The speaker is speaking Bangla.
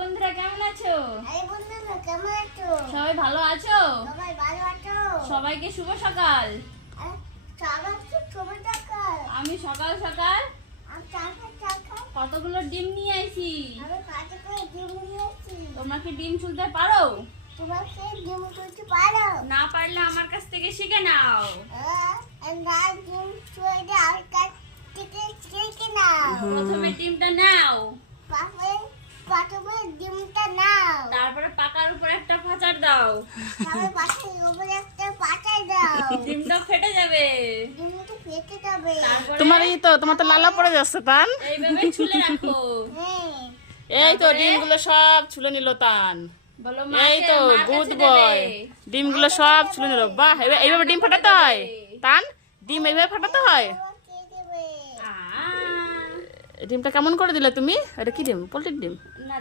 বন্ধুরা কেমন আছো? আরে বন্ধুরা কেমন আছো? সবাই ভালো আছো? সবাই ভালো আছো? সবাইকে শুভ সকাল। সবাই শুভ সকাল। আমি সকাল সকাল আমি সকাল কতগুলো ডিম নিয়ে আইছি। আমি কাজে করে ডিম নিয়েছি। তোমরা কি ডিম ছুলতে পারো? তোমরা কি ডিম তুলতে পারো? না পারলে আমার কাছ থেকে শিখে নাও। না ডিম তুলে আর কাছ থেকে শিখে নাও। প্রথমে ডিমটা নাও, প্রথমে ডিমটা নাও। তারপরে পাকার উপর একটা ফাঁচার দাও। তারপর পাশের উপরে একটা পাতায় দাও। ডিমটা ফেটে যাবে। ডিমটা ফেটে যাবে। তারপরে তোমার তো লালা পড়ে যাচ্ছে তান। এইভাবে ছুলে রাখো। হ্যাঁ এই তো তারপরে? ডিমগুলো সব ছুলে নিল তান। বলো এই মাকে তো মার গুড কাছে বয়, দেবে। ডিমগুলো সব ছুলে নিল। বাহ, এইভাবে ডিম ফাটাতে হয় তান। ডিম এইভাবে ফাটাতে হয়। বাবা কে দেবে? আ, ডিমটা কেমন করে দিলে তুমি? এটা কি ডিম? পোল্ট্রির ডিম? না